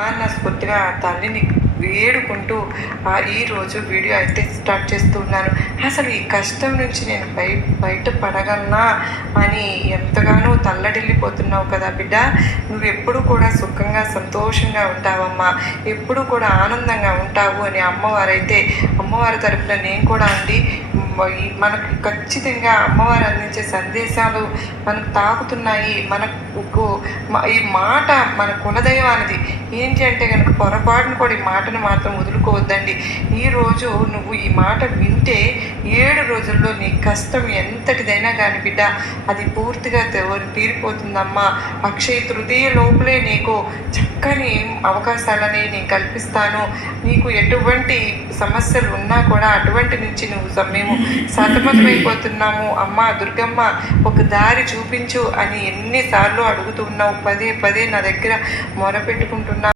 మనస్ఫూర్తిగా ఆ తల్లిని వేడుకుంటూ ఈరోజు వీడియో అయితే స్టార్ట్ చేస్తున్నాను. అసలు ఈ కష్టం నుంచి నేను బయటపడగలనా అని ఎంతగానో తల్లడిల్లిపోతున్నావు కదా బిడ్డ. నువ్వెప్పుడు కూడా సుఖంగా సంతోషంగా ఉంటావమ్మా, ఎప్పుడు కూడా ఆనందంగా ఉంటావు అని అమ్మవారి తరపున నేను కూడా అండి మనకు ఖచ్చితంగా అమ్మవారు అందించే సందేశాలు మనకు తాకుతున్నాయి. మనకు ఈ మాట మన కులదైవానిది. ఏంటి అంటే కనుక పొరపాటును కూడా ఈ మాటను మాత్రం వదులుకోవద్దండి. ఈరోజు నువ్వు ఈ మాట వింటే 7 రోజుల్లో నీ కష్టం ఎంతటిదైనా కానీ బిడ్డ అది పూర్తిగా తీరిపోతుందమ్మా. అక్షయ తృతీయ లోపలే నీకు చక్కని అవకాశాలని నేను కల్పిస్తాను. నీకు ఎటువంటి సమస్యలు ఉన్నా కూడా అటువంటి నుంచి మేము సతమతమైపోతున్నాము అమ్మ దుర్గమ్మ, ఒక దారి చూపించు అని ఎన్నిసార్లు అడుగుతున్నావు. పదే పదే నా దగ్గర మొరపెట్టుకుంటున్నావు.